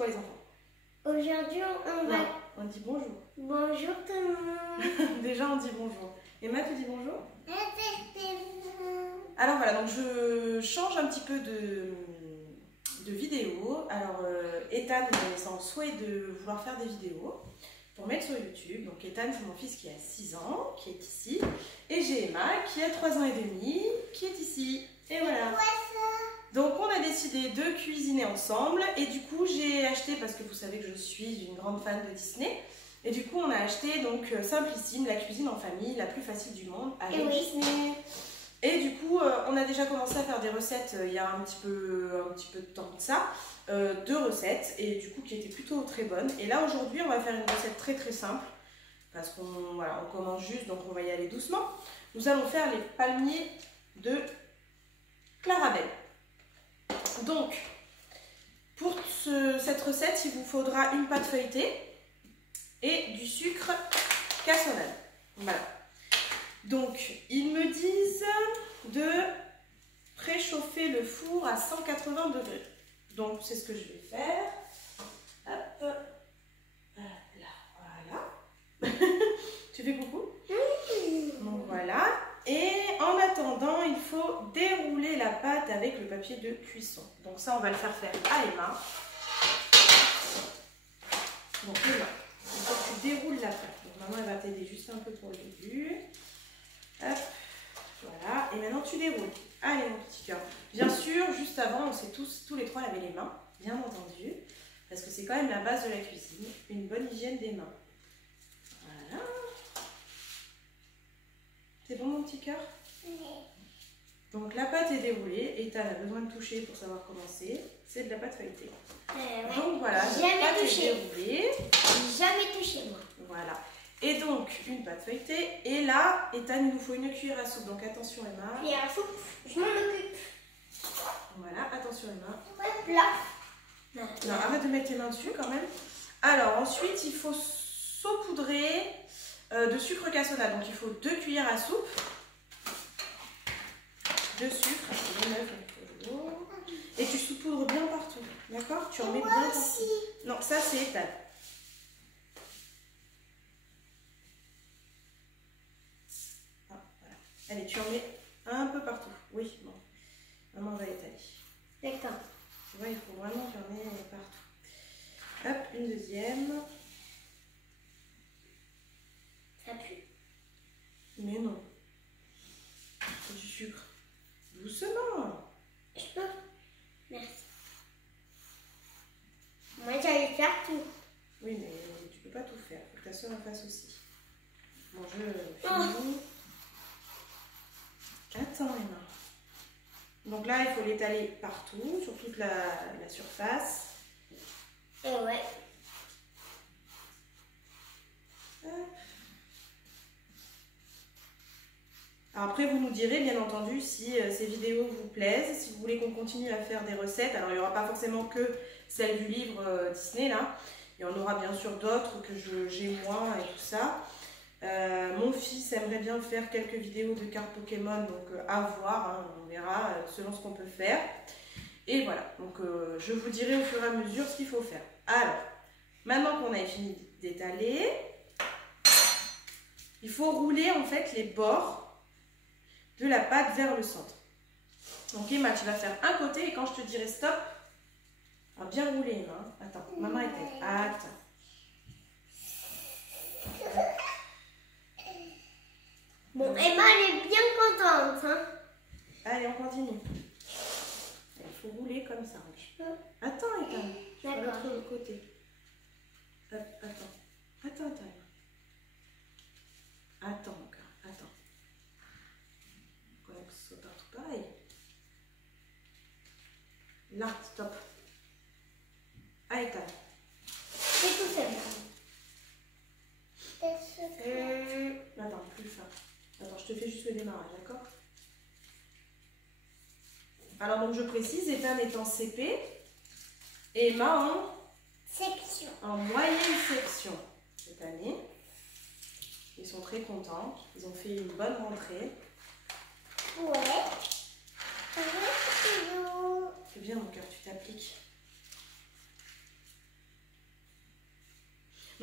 quoi les enfants? Aujourd'hui, on va... Non, on dit bonjour. Bonjour tout le monde. Déjà, on dit bonjour. Emma, tu dis bonjour? Alors voilà, donc je change un petit peu de vidéo. Alors, Ethan est en souhait de vouloir faire des vidéos pour mettre sur YouTube. Donc, Ethan, c'est mon fils qui a 6 ans, qui est ici. Et j'ai Emma, qui a 3 ans et demi, qui est ici. Et voilà. Donc, on a décidé de cuisiner ensemble. Et du coup, j'ai acheté, parce que vous savez que je suis une grande fan de Disney. Et du coup, on a acheté donc Simplissime, la cuisine en famille, la plus facile du monde, avec Disney. Et du coup, on a déjà commencé à faire des recettes il y a un petit peu de temps de ça, 2 recettes, et du coup qui étaient plutôt très bonnes. Et là aujourd'hui, on va faire une recette très très simple, parce qu'on voilà, on commence juste, donc on va y aller doucement. Nous allons faire les palmiers de Clarabelle. Donc, pour cette recette, il vous faudra une pâte feuilletée et du sucre cassonade. Voilà. Donc, ils me disent de préchauffer le four à 180 degrés. Donc, c'est ce que je vais faire. Hop. Là, voilà. Tu fais coucou? Donc, voilà. Et en attendant, il faut dérouler la pâte avec le papier de cuisson. Donc, ça, on va le faire à Emma. Donc, Emma, il faut que tu déroules la pâte. Donc, maman, elle va t'aider juste un peu pour le début. Hop, voilà, et maintenant tu déroules. Allez mon petit cœur. Bien sûr, juste avant, on s'est tous les trois laver les mains, bien entendu, parce que c'est quand même la base de la cuisine, une bonne hygiène des mains. Voilà. C'est bon mon petit cœur? Oui. Donc la pâte est déroulée, et tu as besoin de toucher pour savoir comment c'est de la pâte feuilletée. Ouais. Donc voilà, la pâte est déroulée. Jamais touché moi. Voilà. Et donc, une pâte feuilletée. Et là, Ethan, il nous faut une cuillère à soupe. Donc, attention, Emma. Cuillère à soupe, je m'en occupe. Voilà, attention, Emma. Ouais, là. Non, arrête de mettre tes mains dessus, quand même. Alors, ensuite, il faut saupoudrer de sucre cassonade. Donc, il faut 2 cuillères à soupe de sucre. Et tu saupoudres bien partout. D'accord? Tu en mets bien partout. Non, ça, c'est Ethan. Allez, tu en mets un peu partout. Oui, bon. Maman va étaler. D'accord. Tu vois, il faut vraiment que tu en aies partout. Hop, une deuxième. Ça pue. Mais non. C'est du sucre. Doucement. Je peux? Merci. Moi, j'allais faire tout. Oui, mais tu peux pas tout faire. Il faut que ta soeur en fasse aussi. Bon, je finis. Attends, Emma. Donc là, il faut l'étaler partout, sur toute la surface. Et ouais. Hop. Alors après, vous nous direz, bien entendu, si ces vidéos vous plaisent, si vous voulez qu'on continue à faire des recettes. Alors, il n'y aura pas forcément que celle du livre Disney, là. Il y en aura bien sûr d'autres que j'ai moi et tout ça. Mon fils aimerait bien faire quelques vidéos de cartes Pokémon, donc à voir, hein, on verra selon ce qu'on peut faire. Et voilà, donc je vous dirai au fur et à mesure ce qu'il faut faire. Alors, maintenant qu'on a fini d'étaler, il faut rouler en fait les bords de la pâte vers le centre. Donc Emma, tu vas faire un côté et quand je te dirai stop, alors bien rouler Emma. Attends, maman était. Attends. Bon, Emma, elle est bien contente. Hein? Allez, on continue. Il faut rouler comme ça. Attends, Ethan. D'accord. De l'autre côté. Hop, attends. Attends. Attends, mon cœur. Attends. Que ce soit partout pareil. Là, stop. Ah, Ethan. C'est tout seul. Attends, plus fin. Attends, je te fais juste le démarrage, d'accord? Alors, donc, je précise, Ethan est en CP et Emma en section. En moyenne section cette année. Ils sont très contents. Ils ont fait une bonne rentrée. Ouais. C'est bien, mon cœur, tu t'appliques.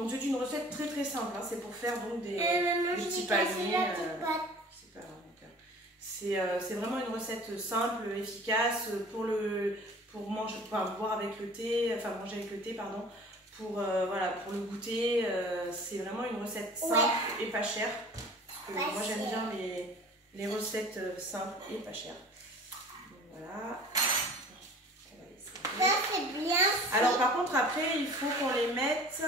Donc c'est une recette très très simple, hein. C'est pour faire donc des petits cassé paniers. la petite pâte. C'est pas grave, donc, c'est vraiment une recette simple, efficace pour manger, enfin, boire avec le thé, enfin manger avec le thé, pardon, pour voilà, pour le goûter. C'est vraiment une recette simple et pas chère. Parce que moi j'aime bien les recettes simples et pas chères. Donc voilà. On va laisser. Ça c'est bien. Alors par contre après il faut qu'on les mette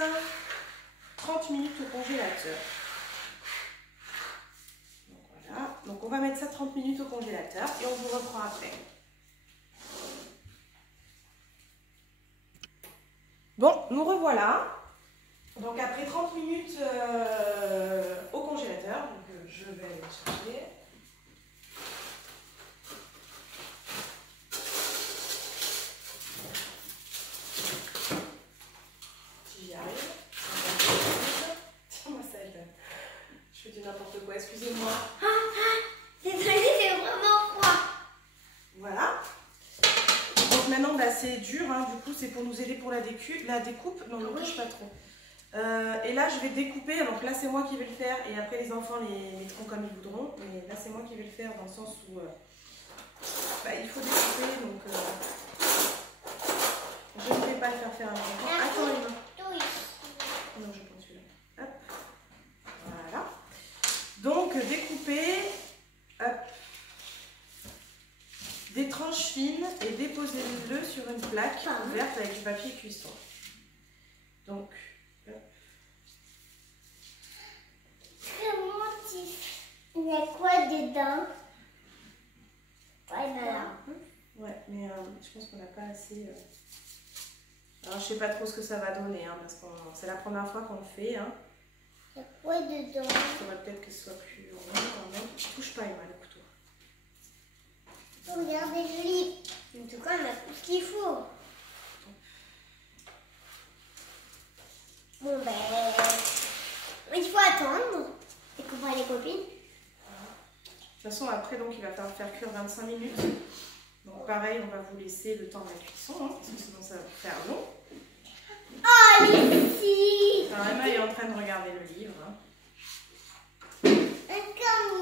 30 minutes au congélateur. Donc voilà. Donc on va mettre ça 30 minutes au congélateur et on vous reprend après. Bon, nous revoilà. Donc après 30 minutes au congélateur, donc je vais aller le chercher. Si j'y arrive. Tiens-moi ça, Ethan. Je fais du n'importe quoi, excusez-moi. Désolée, c'est vraiment froid. Voilà. Donc maintenant, bah, c'est dur, hein, du coup, c'est pour nous aider pour la découpe. Non, ne touche pas trop. Et là, je vais découper. Donc là, c'est moi qui vais le faire. Et après, les enfants les mettront comme ils voudront. Mais là, c'est moi qui vais le faire dans le sens où bah, il faut découper. Donc je ne vais pas le faire à mes enfants. Attends, les mains. Non, je prends celui-là. Hop. Voilà. Donc, découper. Hop. Des tranches fines et déposez-le sur une plaque ouverte avec du papier cuisson. Donc, hop. Il y a quoi dedans? Voilà. Ouais, mais je pense qu'on n'a pas assez. Alors, je sais pas trop ce que ça va donner, hein, parce que c'est la première fois qu'on le fait. Hein. Il y a quoi dedans? Il faudrait peut-être que ce soit plus rond quand même. Touche pas, Emma, le couteau. Regardez le lit. En tout cas, on a tout ce qu'il faut. Bon, ben. Il faut attendre. Et qu'on voit les copines. De toute façon, après, donc, il va falloir faire cuire 25 minutes. Donc, pareil, on va vous laisser le temps de la cuisson, hein, parce que sinon, ça va faire long. Oh, ici. Alors, Emma est en train de regarder le livre. Hein. Encore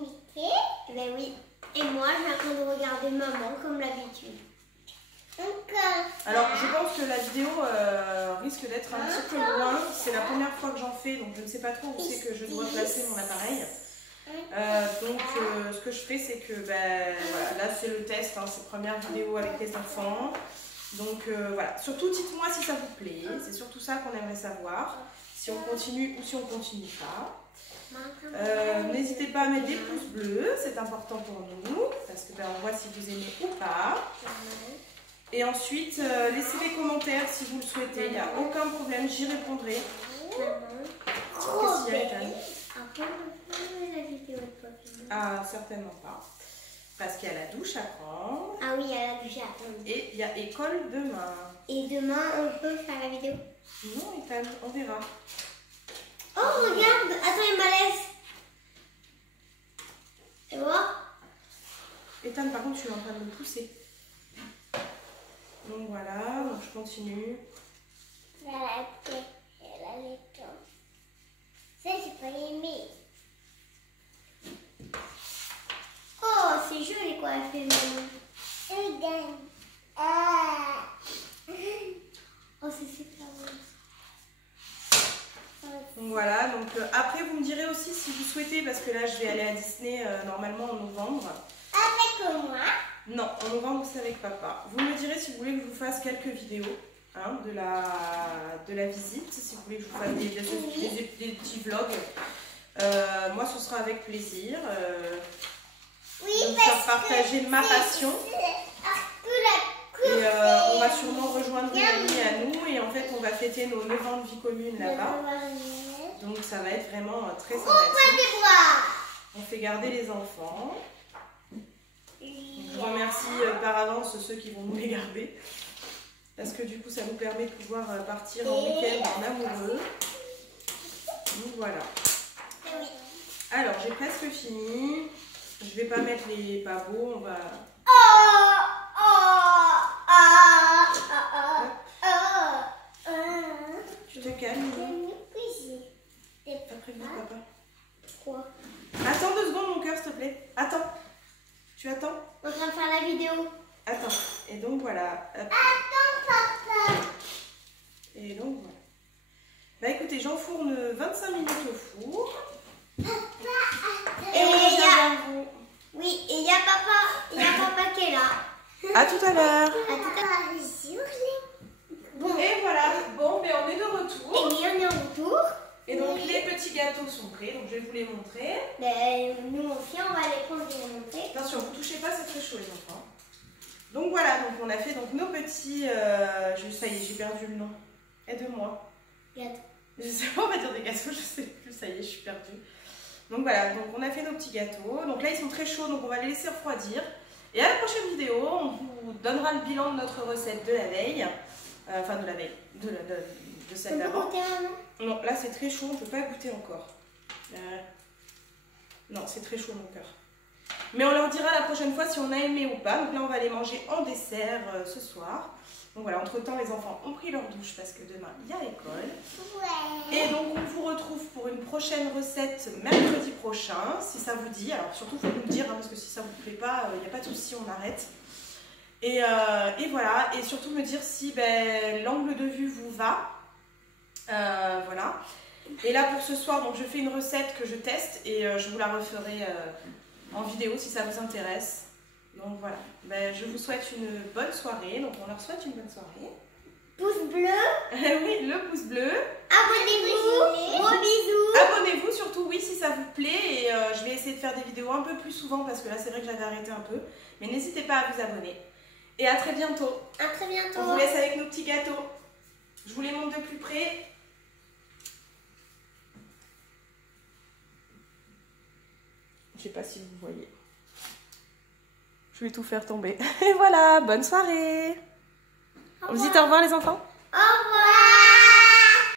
Mickey. Eh ben oui. Et moi, je suis en train de regarder maman, comme l'habitude. Encore. Alors, je pense que la vidéo risque d'être un petit peu loin. C'est la première fois que j'en fais, donc je ne sais pas trop où c'est que je dois placer mon appareil. Ce que je fais, c'est que ben, voilà, là c'est le test, hein, c'est la première vidéo avec les enfants. Donc voilà, surtout dites-moi si ça vous plaît, c'est surtout ça qu'on aimerait savoir, si on continue ou si on continue pas. N'hésitez pas à mettre des pouces bleus, c'est important pour nous, parce que ben, on voit si vous aimez ou pas. Et ensuite, laissez des commentaires si vous le souhaitez, il n'y a aucun problème, j'y répondrai. Qu'est-ce qu'il y a, Ethan ? Ah, certainement pas. Parce qu'il y a la douche à prendre. Ah oui, il y a la douche à prendre. Et il y a école demain. Et demain, on peut faire la vidéo? Non, Ethan, on verra. Oh, regarde! Attends, il me laisse. Tu vois? Ethan, par contre, tu es en train de me pousser. Donc voilà, donc je continue. La tête, elle a les temps. Ça, j'ai pas aimé. Oh, c'est joli quoi, elle fait maman. Regarde. Ah. Oh, c'est super beau. Donc voilà, donc après vous me direz aussi si vous souhaitez, parce que là je vais aller à Disney normalement en novembre. Avec moi? Non, en novembre c'est avec papa. Vous me direz si vous voulez que je vous fasse quelques vidéos hein, de la visite, si vous voulez que je vous fasse des petits vlogs. Moi ce sera avec plaisir. Oui, donc, faire partager ma passion. Et on va sûrement rejoindre une amie à nous et en fait on va fêter nos 9 ans de vie commune là-bas. Donc ça va être vraiment très sympathique. On fait garder les enfants. Je vous remercie par avance ceux qui vont nous les garder. Parce que du coup ça nous permet de pouvoir partir en week-end en amoureux. Donc voilà. Alors j'ai presque fini. Je vais pas mettre les pavots, on va... Tu te calmes, non ? T'as prévu papa? Quoi? Attends 2 secondes mon cœur s'il te plaît. Attends. Tu attends? On est en train de faire la vidéo. Attends. Et donc voilà. Hop. Attends papa. Et donc voilà. Bah écoutez, j'enfourne 25 minutes au four. Et il y a... Oui, et il y a papa qui est là. À tout à l'heure. À tout à l'heure. Bon. Et voilà. Bon, mais on est de retour. Et oui, on est en retour. Et donc les petits gâteaux sont prêts, donc je vais vous les montrer. Ben, nous aussi, on va les prendre et les montrer. Attention, vous touchez pas, c'est très chaud les enfants. Donc voilà, donc on a fait donc nos petits... ça y est, j'ai perdu le nom. Aide-moi. Gâteaux. Je sais pas, on va dire des gâteaux, je sais plus, ça y est, je suis perdue. Donc voilà, donc on a fait nos petits gâteaux. Donc là, ils sont très chauds, donc on va les laisser refroidir. Et à la prochaine vidéo, on vous donnera le bilan de notre recette de la veille. Enfin, de la veille, de celle d'avant. Non, là, c'est très chaud, on ne peut pas goûter encore. Non, c'est très chaud, mon cœur. Mais on leur dira la prochaine fois si on a aimé ou pas. Donc là, on va les manger en dessert ce soir. Donc voilà, entre-temps, les enfants ont pris leur douche parce que demain, il y a école. Ouais. Et donc, on vous retrouve pour une prochaine recette mercredi prochain, si ça vous dit. Alors, surtout, il faut nous le dire, hein, parce que si ça ne vous plaît pas, il n'y a pas de souci, on arrête. Et voilà, et surtout me dire si l'angle de vue vous va. Voilà. Et là, pour ce soir, donc, je fais une recette que je teste et je vous la referai en vidéo si ça vous intéresse. Donc voilà, je vous souhaite une bonne soirée. Donc on leur souhaite une bonne soirée. Pouce bleu. Oui, le pouce bleu. Abonnez-vous. Gros bisous. Abonnez-vous surtout, oui, si ça vous plaît. Et je vais essayer de faire des vidéos un peu plus souvent parce que là, c'est vrai que j'avais arrêté un peu. Mais n'hésitez pas à vous abonner. Et à très bientôt. À très bientôt. On vous laisse avec nos petits gâteaux. Je vous les montre de plus près. Je sais pas si vous voyez. Je vais tout faire tomber. Et voilà, bonne soirée. Vous dites au revoir les enfants.